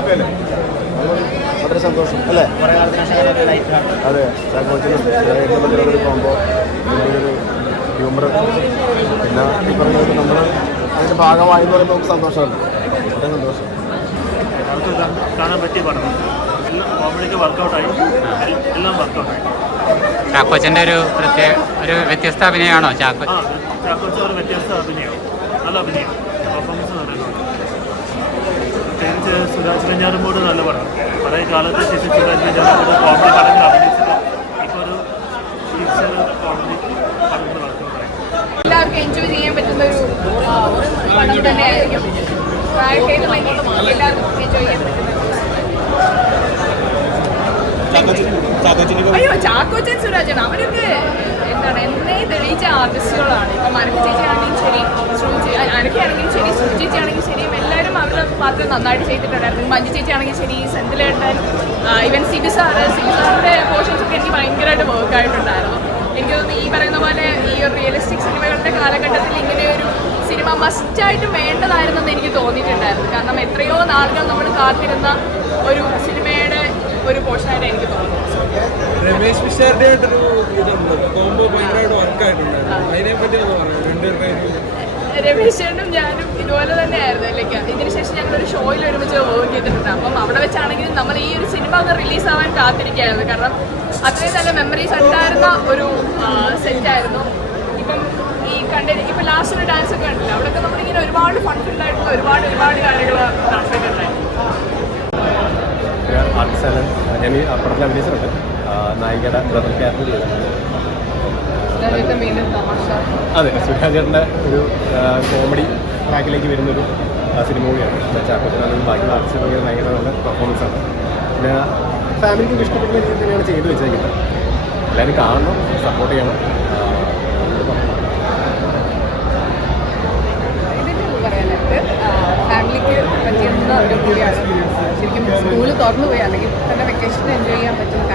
Happy അല്ലേ? വളരെ സന്തോഷം അല്ലേ? അതെ, ചാക്കോച്ചനും പോകുമ്പോൾ ഒരു ഹ്യൂമർ പിന്നെ ഈ പറഞ്ഞത് നമ്മൾ അതിൻ്റെ ഭാഗമായെന്ന് പറയുമ്പോൾ നമുക്ക് സന്തോഷമല്ല. വളരെ സന്തോഷം. കാണാൻ പറ്റിയ പടം കോമഡിക്ക് വർക്കൗട്ടായി, എല്ലാം വർക്കൗട്ടായി. ചാക്കോച്ചൻ്റെ ഒരു വ്യത്യസ്ത അഭിനയമാണോ ചാക്കോച്ച ഒരു വ്യത്യസ്ത അഭിനയം, നല്ല അഭിനയം, പെർഫോമൻസ് പറയുന്നുണ്ട്. പ്രത്യേകിച്ച് സുരാജ് വെഞ്ഞാറമ്മൂട് നല്ല പടം. പഴയ കാലത്ത് ശേഷം സുരാജ് വെഞ്ഞാറമ്മൂട് കോമഡി പടങ്ങൾ അഭിനയിച്ചിട്ട് ഇപ്പോൾ ഒരു ഫീച്ചർ കോമഡി പടങ്ങൾ വർക്കൗട്ടായി. എല്ലാവർക്കും എൻജോയ് ചെയ്യാൻ പറ്റുന്ന ഒരു പടം തന്നെയായിരിക്കും. എല്ലാവർക്കും എൻജോയ് ചെയ്യാൻ പറ്റുന്ന. അയ്യോ, ചാക്കോച്ചൻ സുരാജാണ് അവരൊക്കെ എന്താണ് എന്നെ തെളിയിച്ച ആർട്ടിസ്റ്റുകളാണ്. ഇപ്പം മനക്ക് ചേച്ചിയാണെങ്കിലും ശരി, അനക്കാണെങ്കിലും ശരി, സുജി ചേച്ചിയാണെങ്കിലും ശരിയും എല്ലാവരും അവരുടെ പാത്രം നന്നായിട്ട് ചെയ്തിട്ടുണ്ടായിരുന്നു. മഞ്ജു ചേച്ചിയാണെങ്കിൽ ശരി, സെന്തിലേട്ടൻ, ഈവൻ സിബി സാറിൻ്റെ പോർഷൻസ് ഒക്കെ എനിക്ക് ഭയങ്കരമായിട്ട് വർക്കായിട്ടുണ്ടായിരുന്നു. എനിക്ക് തോന്നുന്നു ഈ പറയുന്ന പോലെ ഈ ഒരു റിയലിസ്റ്റിക് സിനിമകളുടെ കാലഘട്ടത്തിൽ ഇങ്ങനെ ഒരു സിനിമ മസ്റ്റായിട്ട് വേണ്ടതായിരുന്നെന്ന് എനിക്ക് തോന്നിയിട്ടുണ്ടായിരുന്നു. കാരണം എത്രയോ നാളുകൾ നമ്മൾ കാത്തിരുന്ന ഒരു സിനിമയുടെ ഒരു പോർഷനായിട്ട് എനിക്ക് തോന്നുന്നു. രമേശ് പിഷാരടിയായിട്ടൊരു ഇതുണ്ട്, കോംബോ ഭയങ്കരമായിട്ട് വർക്കായിട്ടുണ്ടായിരുന്നു. അതിനെപ്പറ്റി ഒന്ന് പറയാം, രണ്ടുപേരും. രമേശേട്ടനും ഞാനും ഇതുപോലെ തന്നെയായിരുന്നു. അല്ലെങ്കിൽ ഇതിനുശേഷം ഞങ്ങളൊരു ഷോയിൽ ഒരുമിച്ച് വർക്ക് ചെയ്തിട്ടുണ്ട്. അപ്പം അവിടെ വെച്ചാണെങ്കിലും നമ്മൾ ഈ ഒരു സിനിമ ഒന്ന് റിലീസാവാൻ കാത്തിരിക്കുകയായിരുന്നു. കാരണം അത്രയും നല്ല മെമ്മറീസ് ഉണ്ടായിരുന്ന ഒരു സെറ്റായിരുന്നു. ഇപ്പം ഈ ഇപ്പം ലാസ്റ്റ് ഒരു ഡാൻസ് ഒക്കെ ഉണ്ടല്ലോ, അവിടെയൊക്കെ നമ്മളിങ്ങനെ ഒരുപാട് ഫൺഫുള്ളായിട്ടുള്ള ഒരുപാട് കാര്യങ്ങൾ നടത്തിയിട്ടുണ്ടായിരുന്നു. ആർട്ടിസ്റ്റാണ് ഞാൻ ഈ പടത്തിൽ അഭിനയിച്ചിട്ടുണ്ട്. നായികയുടെ ബ്രദർ ക്യാരക്ടർ ചെയ്തിട്ടുണ്ട്. അതെ, സുരാജേട്ടൻ്റെ ഒരു കോമഡി ട്രാക്കിലേക്ക് വരുന്നൊരു സിനിമ കൂടിയാണ്. ചാക്കോച്ചനാണെങ്കിൽ ബാക്കിയുള്ള ആർട്ടിസ്റ്റുകൾ ഭയങ്കര നല്ല പെർഫോമൻസാണ്. പിന്നെ ഫാമിലിക്ക് ഇഷ്ടപ്പെടുന്ന രീതിയിൽ തന്നെയാണ് ചെയ്തു വെച്ചേക്കുന്നത്. എല്ലാവരും കാണണം, സപ്പോർട്ട് ചെയ്യണം. ഫാമിലിക്ക് പറ്റിയ ഒരു മൂവിയാണ്. ശരിക്കും സ്കൂൾ തുറന്നു പോയി അല്ലെങ്കിൽ തന്നെ വെക്കേഷൻ എൻജോയ് ചെയ്യാൻ പറ്റുന്ന